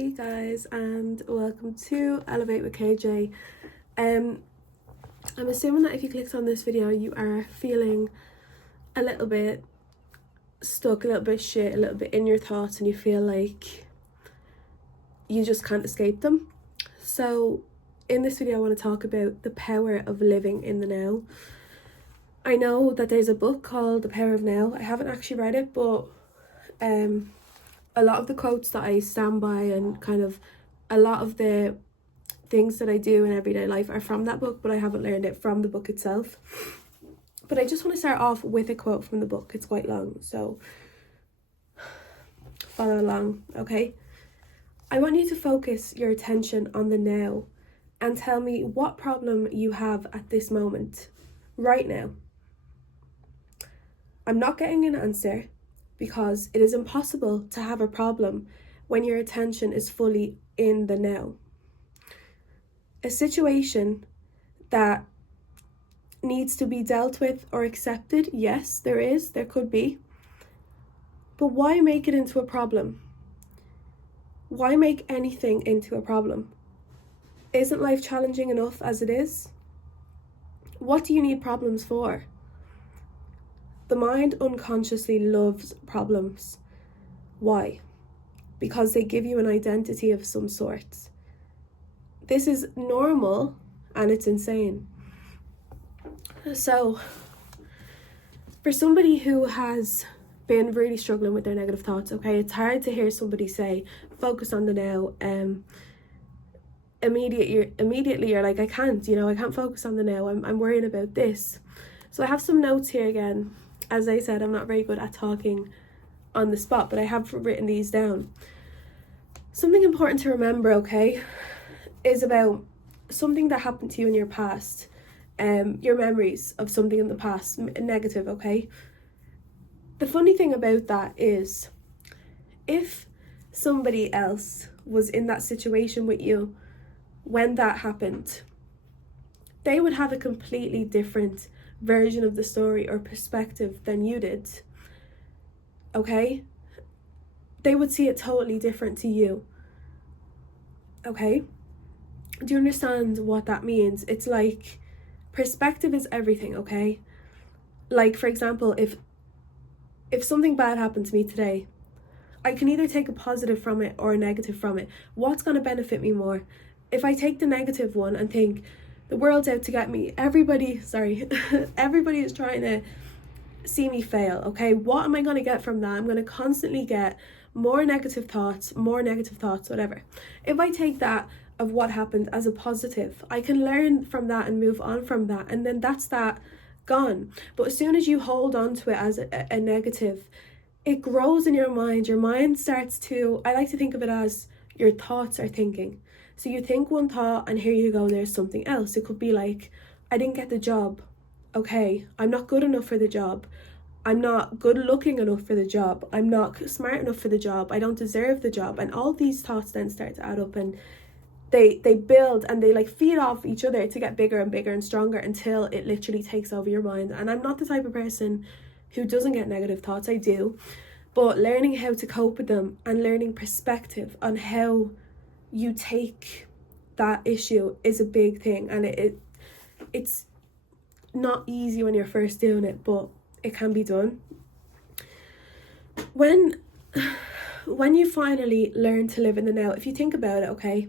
Hey guys, and welcome to Elevate with KJ. I'm assuming that if you clicked on this video you are feeling a little bit stuck, a little bit shit, a little bit in your thoughts, and you feel like you just can't escape them. So in this video I want to talk about the power of living in the now. I know that there's a book called The Power of Now. I haven't actually read it, but a lot of the quotes that I stand by and kind of a lot of the things that I do in everyday life are from that book, but I haven't learned it from the book itself. But I just want to start off with a quote from the book. It's quite long, so follow along, okay? I want you to focus your attention on the now and tell me what problem you have at this moment, right now. I'm not getting an answer, because it is impossible to have a problem when your attention is fully in the now. A situation that needs to be dealt with or accepted, yes, there could be. But why make it into a problem? Why make anything into a problem? Isn't life challenging enough as it is? What do you need problems for? The mind unconsciously loves problems. Why? Because they give you an identity of some sort. This is normal and it's insane. So, for somebody who has been really struggling with their negative thoughts, okay, it's hard to hear somebody say, focus on the now. Immediately you're like, I can't focus on the now. I'm worrying about this. So I have some notes here again. As I said, I'm not very good at talking on the spot, but I have written these down. Something important to remember, okay, is about something that happened to you in your past, your memories of something in the past, negative, okay? The funny thing about that is, if somebody else was in that situation with you when that happened, they would have a completely different version of the story or perspective than you did, okay? They would see it totally different to you, okay? Do you understand what that means? It's like, perspective is everything, okay? Like, for example, if something bad happened to me today, I can either take a positive from it or a negative from it. What's going to benefit me more? If I take the negative one and think, the world's out to get me, everybody is trying to see me fail, okay? What am I going to get from that? I'm going to constantly get more negative thoughts, whatever. If I take that of what happened as a positive, I can learn from that and move on from that, and then that's that gone. But as soon as you hold on to it as a negative, it grows in your mind. Your mind starts to, I like to think of it as your thoughts are thinking. So you think one thought and here you go, there's something else. It could be like, I didn't get the job. Okay, I'm not good enough for the job. I'm not good looking enough for the job. I'm not smart enough for the job. I don't deserve the job. And all these thoughts then start to add up, and they build and they like feed off each other to get bigger and bigger and stronger until it literally takes over your mind. And I'm not the type of person who doesn't get negative thoughts. I do. But learning how to cope with them and learning perspective on how you take that issue is a big thing, and it's not easy when you're first doing it, but it can be done. When you finally learn to live in the now, if you think about it, okay,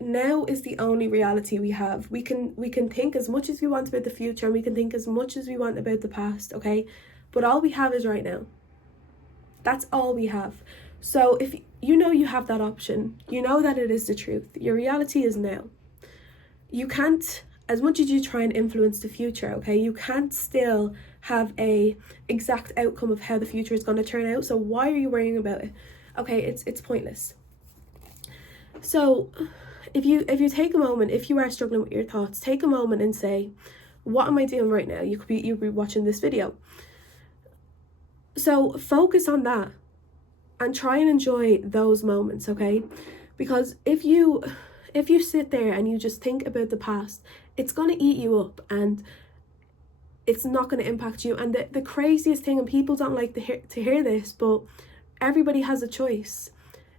now is the only reality we have. We can think as much as we want about the future, and we can think as much as we want about the past, okay, but all we have is right now. That's all we have. So if you know you have that option, you know that it is the truth, your reality is now. You can't, as much as you try and influence the future, okay, you can't still have a exact outcome of how the future is going to turn out. So why are you worrying about it? Okay, it's pointless. So if you take a moment, if you are struggling with your thoughts, take a moment and say, what am I doing right now? You could be watching this video. So focus on that and try and enjoy those moments, okay? Because if you sit there and you just think about the past, it's going to eat you up and it's not going to impact you. And the craziest thing, and people don't like to hear this, but everybody has a choice.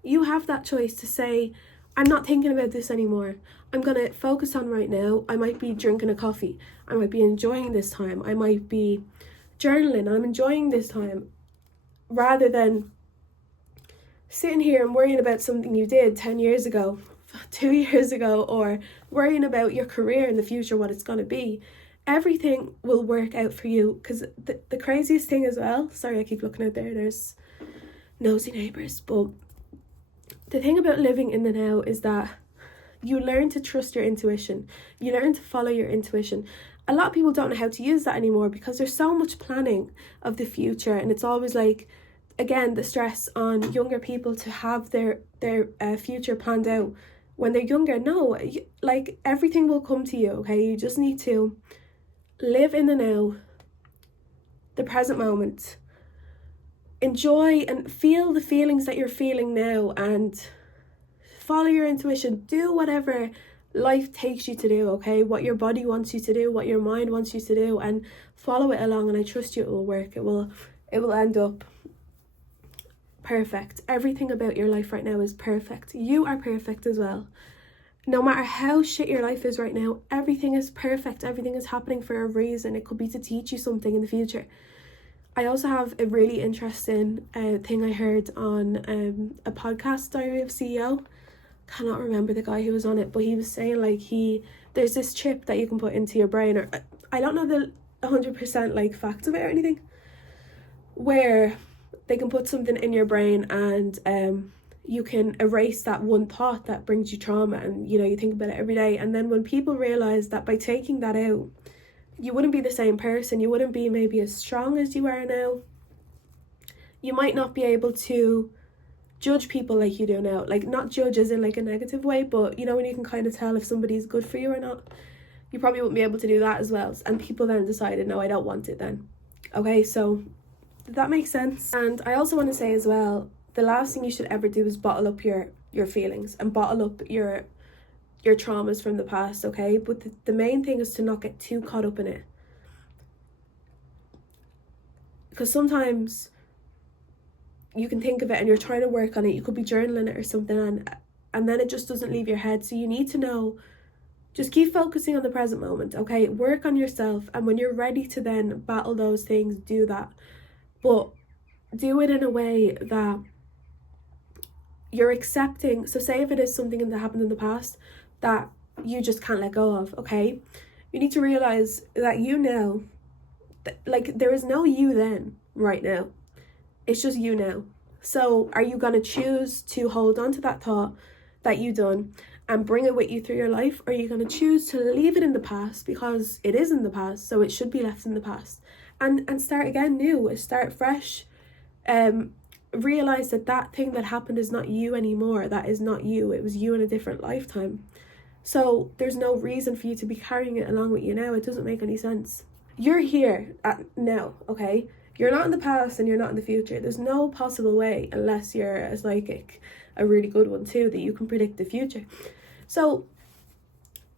You have that choice to say, I'm not thinking about this anymore. I'm going to focus on right now. I might be drinking a coffee. I might be enjoying this time. I might be journaling. I'm enjoying this time. Rather than sitting here and worrying about something you did 10 years ago, 2 years ago, or worrying about your career in the future, what it's going to be. Everything will work out for you. Because the craziest thing as well, sorry I keep looking out there, there's nosy neighbours, but the thing about living in the now is that you learn to trust your intuition. You learn to follow your intuition. A lot of people don't know how to use that anymore because there's so much planning of the future, and it's always like, again, the stress on younger people to have their future planned out when they're younger. No, like, everything will come to you, okay? You just need to live in the now, the present moment. Enjoy and feel the feelings that you're feeling now, and follow your intuition. Do whatever life takes you to do, okay? What your body wants you to do, what your mind wants you to do, and follow it along, and I trust you it will work. It will end up perfect. Everything about your life right now is perfect. You are perfect as well. No matter how shit your life is right now, everything is perfect. Everything is happening for a reason. It could be to teach you something in the future. I also have a really interesting thing I heard on a podcast, Diary of CEO. Cannot remember the guy who was on it, but he was saying like there's this chip that you can put into your brain, or I don't know the 100% like facts of it or anything, where they can put something in your brain and you can erase that one thought that brings you trauma, and you think about it every day. And then when people realize that by taking that out, you wouldn't be the same person, you wouldn't be maybe as strong as you are now, you might not be able to judge people like you do now. Like, not judge as in like a negative way, but when you can kind of tell if somebody's good for you or not, you probably wouldn't be able to do that as well. And people then decided, no, I don't want it then. Okay, so did that make sense? And I also want to say as well, the last thing you should ever do is bottle up your feelings and bottle up your traumas from the past, okay? But the main thing is to not get too caught up in it. Because sometimes you can think of it and you're trying to work on it. You could be journaling it or something, and then it just doesn't leave your head. So you need to know, just keep focusing on the present moment, okay? Work on yourself, and when you're ready to then battle those things, do that. But do it in a way that you're accepting. So say if it is something that happened in the past that you just can't let go of, okay? You need to realize that like, there is no you then, right now. It's just you now. So are you going to choose to hold on to that thought that you done and bring it with you through your life? Or are you going to choose to leave it in the past because it is in the past, so it should be left in the past, and start again new, start fresh? Realize that thing that happened is not you anymore. That is not you. It was you in a different lifetime. So there's no reason for you to be carrying it along with you now. It doesn't make any sense. You're here at now, okay? You're not in the past and you're not in the future. There's no possible way, unless you're a psychic, a really good one too, that you can predict the future. So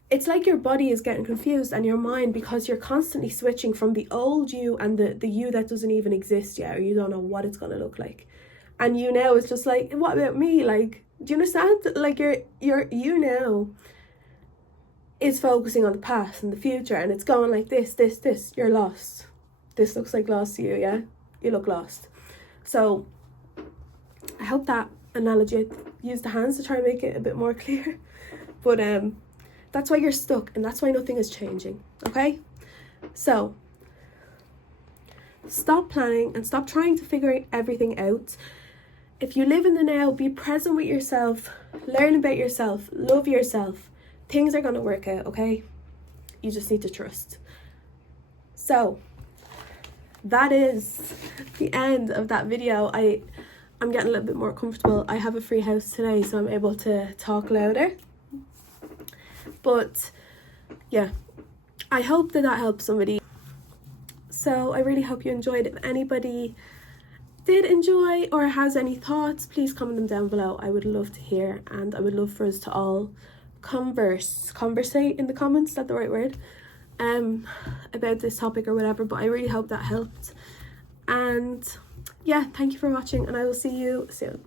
it's like your body is getting confused and your mind, because you're constantly switching from the old you and the you that doesn't even exist yet, or you don't know what it's going to look like. And you now is just like, what about me? Like, do you understand? Like, you now is focusing on the past and the future, and it's going like this. You're lost. This looks like lost to you, yeah? You look lost. So I hope that analogy, I used the hands to try and make it a bit more clear. But that's why you're stuck, and that's why nothing is changing, okay? So stop planning and stop trying to figure everything out. If you live in the now, be present with yourself, learn about yourself, love yourself. Things are going to work out, okay? You just need to trust. So that is the end of that video. I'm getting a little bit more comfortable. I have a free house today, so I'm able to talk louder. But yeah, I hope that helps somebody. So I really hope you enjoyed. If anybody did enjoy or has any thoughts, please comment them down below. I would love to hear, and I would love for us to all conversate in the comments, is that the right word, about this topic or whatever. But I really hope that helped. And yeah, thank you for watching, and I will see you soon.